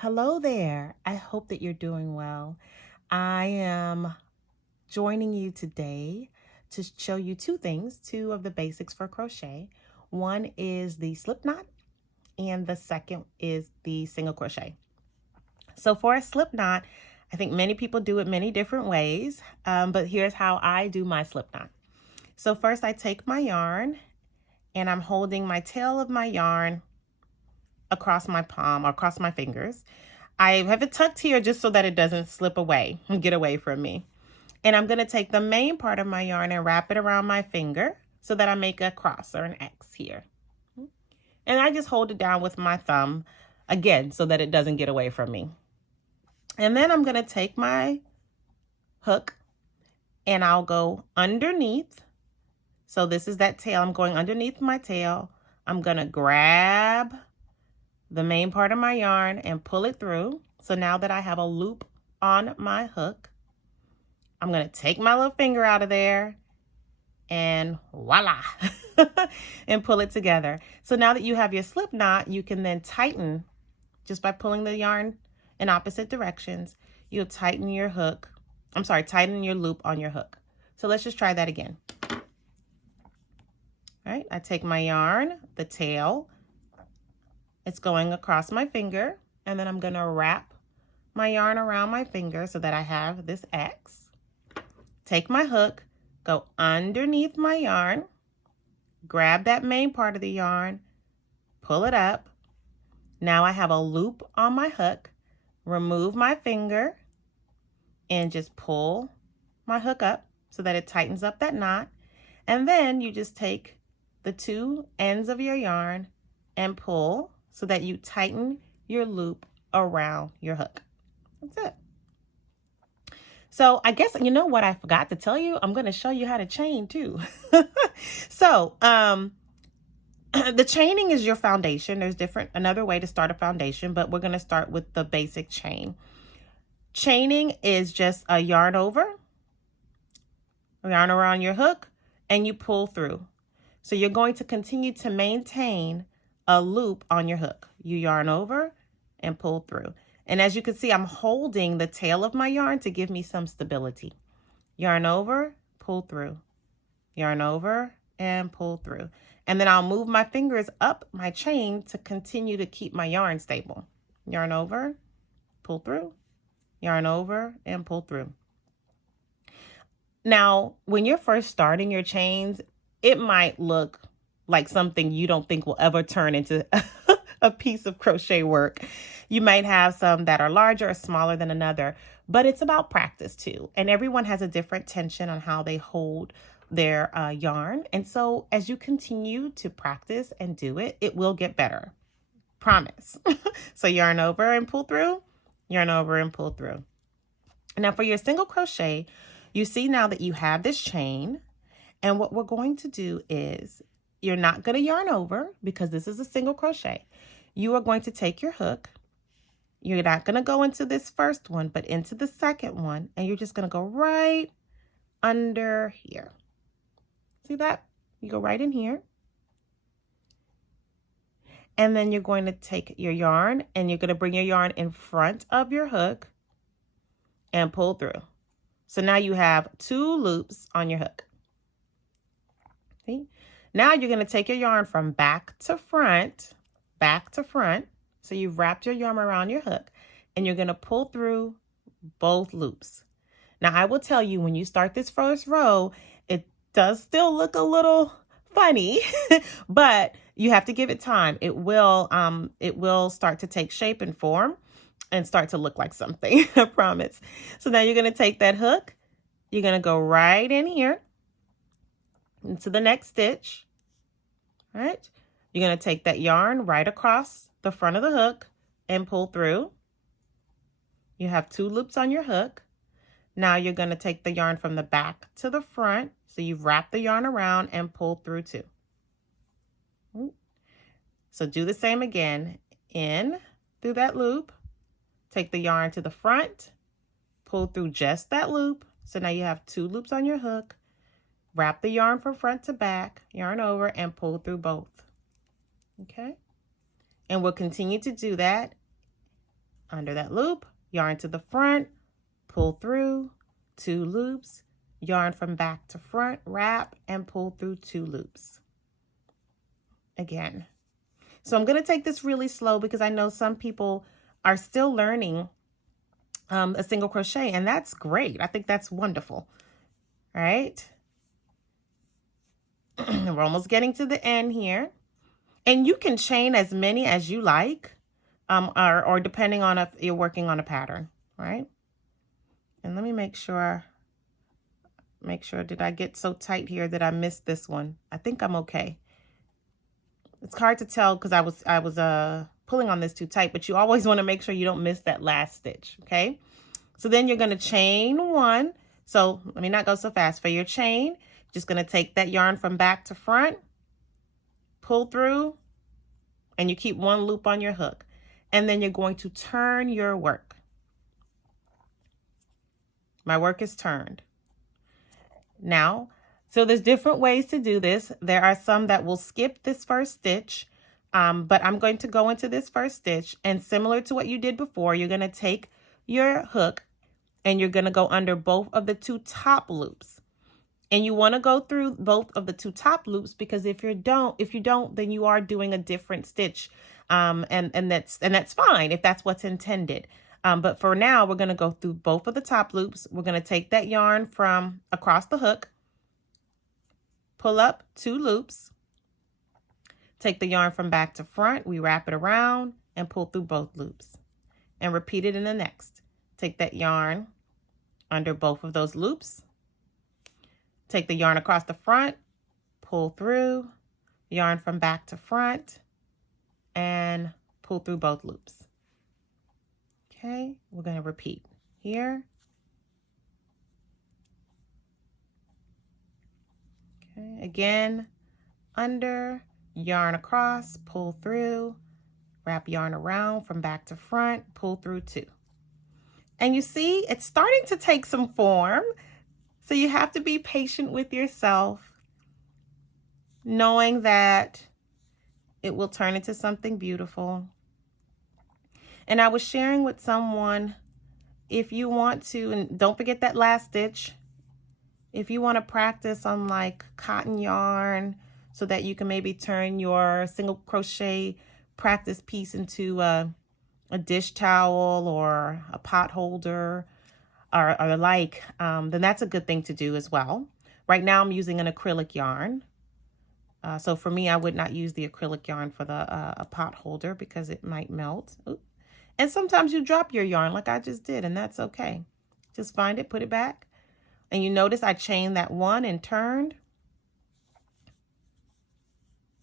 Hello there. I hope that you're doing well. I am joining you today to show you two of the basics for crochet. One is the slip knot and the second is the single crochet. So for a slip knot, I think many people do it many different ways, but here's how I do my slip knot. So first I take my yarn and I'm holding my tail of my yarn across my palm, or across my fingers. I have it tucked here just so that it doesn't slip away and get away from me. And I'm going to take the main part of my yarn and wrap it around my finger so that I make a cross or an X here. And I just hold it down with my thumb again so that it doesn't get away from me. And then I'm going to take my hook and I'll go underneath. So this is that tail. I'm going underneath my tail. I'm going to grab the main part of my yarn and pull it through. So now that I have a loop on my hook, I'm going to take my little finger out of there and voila, and pull it together. So now that you have your slip knot, you can then tighten just by pulling the yarn in opposite directions. You'll tighten your hook. Tighten your loop on your hook. So let's just try that again. All right, I take my yarn, the tail, it's going across my finger, and then I'm going to wrap my yarn around my finger so that I have this X. Take my hook, go underneath my yarn, grab that main part of the yarn, pull it up. Now I have a loop on my hook, remove my finger, and just pull my hook up so that it tightens up that knot. And then you just take the two ends of your yarn and pull so that you tighten your loop around your hook. That's it. So I guess, you know what I forgot to tell you? I'm going to show you how to chain too. So the chaining is your foundation. There's another way to start a foundation, but we're going to start with the basic chain. Chaining is just a yarn around your hook, and you pull through. So you're going to continue to maintain a loop on your hook. You yarn over and pull through. And as you can see, I'm holding the tail of my yarn to give me some stability. Yarn over, pull through. Yarn over and pull through. And then I'll move my fingers up my chain to continue to keep my yarn stable. Yarn over, pull through. Yarn over and pull through. Now, when you're first starting your chains, it might look like something you don't think will ever turn into a piece of crochet work. You might have some that are larger or smaller than another, but it's about practice too. And everyone has a different tension on how they hold their yarn. And so as you continue to practice and do it, it will get better. Promise. So yarn over and pull through, yarn over and pull through. Now for your single crochet, you see now that you have this chain, and what we're going to do is you're not going to yarn over because this is a single crochet. You are going to take your hook. You're not going to go into this first one, but into the second one, and you're just going to go right under here. See that? You go right in here. And then you're going to take your yarn and you're going to bring your yarn in front of your hook and pull through. So now you have two loops on your hook. See? Now you're going to take your yarn from back to front. So you've wrapped your yarn around your hook and you're going to pull through both loops. Now I will tell you, when you start this first row, it does still look a little funny, but you have to give it time. It will start to take shape and form and start to look like something, I promise. So now you're going to take that hook, you're going to go right in here into the next stitch. All right. You're going to take that yarn right across the front of the hook and pull through. You have two loops on your hook. Now you're going to take the yarn from the back to the front. So you've wrapped the yarn around and pulled through two. So do the same again. In through that loop, take the yarn to the front, pull through just that loop. So now you have two loops on your hook. Wrap the yarn from front to back, yarn over, and pull through both. Okay? And we'll continue to do that under that loop, yarn to the front, pull through 2 loops, yarn from back to front, wrap, and pull through 2 loops. Again. So I'm going to take this really slow because I know some people are still learning a single crochet, and that's great. I think that's wonderful. All right. We're almost getting to the end here. And you can chain as many as you like, or depending on if you're working on a pattern, right? And let me make sure, did I get so tight here that I missed this one? I think I'm okay. It's hard to tell because I was pulling on this too tight, but you always want to make sure you don't miss that last stitch, okay? So then you're going to chain 1. So let me not go so fast. For your chain, just going to take that yarn from back to front, pull through, and you keep 1 loop on your hook. And then you're going to turn your work. My work is turned. Now, so there's different ways to do this. There are some that will skip this first stitch, but I'm going to go into this first stitch, and similar to what you did before, you're going to take your hook and you're going to go under both of the 2 top loops. And you want to go through both of the 2 top loops, because if you don't, then you are doing a different stitch. And that's fine if that's what's intended. But for now, we're going to go through both of the top loops. We're going to take that yarn from across the hook, pull up 2 loops, take the yarn from back to front, we wrap it around and pull through both loops, and repeat it in the next. Take that yarn under both of those loops, take the yarn across the front, pull through, yarn from back to front, and pull through both loops. Okay, we're going to repeat here. Okay, again, under, yarn across, pull through, wrap yarn around from back to front, pull through 2. And you see, it's starting to take some form. So you have to be patient with yourself, knowing that it will turn into something beautiful. And I was sharing with someone, if you want to, and don't forget that last stitch, if you want to practice on like cotton yarn so that you can maybe turn your single crochet practice piece into a dish towel or a pot holder or the like, then that's a good thing to do as well. Right now I'm using an acrylic yarn. So for me, I would not use the acrylic yarn for the a pot holder because it might melt. Oops. And sometimes you drop your yarn like I just did, and that's okay. Just find it, put it back. And you notice I chained that 1 and turned.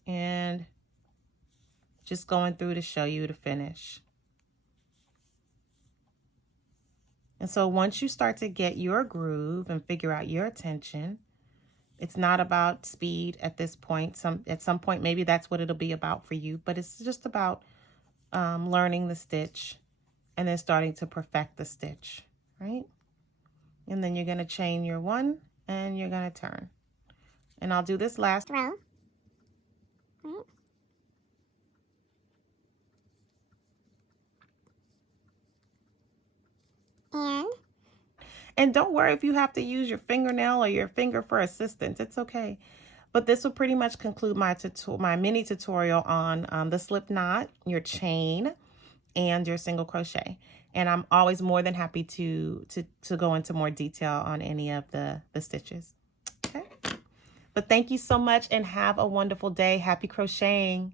And just going through to show you to finish. And so once you start to get your groove and figure out your tension, it's not about speed at this point. At some point, maybe that's what it'll be about for you, but it's just about learning the stitch and then starting to perfect the stitch, right? And then you're going to chain your 1 and you're going to turn. And I'll do this last row. Right. And don't worry if you have to use your fingernail or your finger for assistance. It's okay. But this will pretty much conclude my mini tutorial on the slip knot, your chain, and your single crochet. And I'm always more than happy to go into more detail on any of the stitches. Okay. But thank you so much and have a wonderful day. Happy crocheting.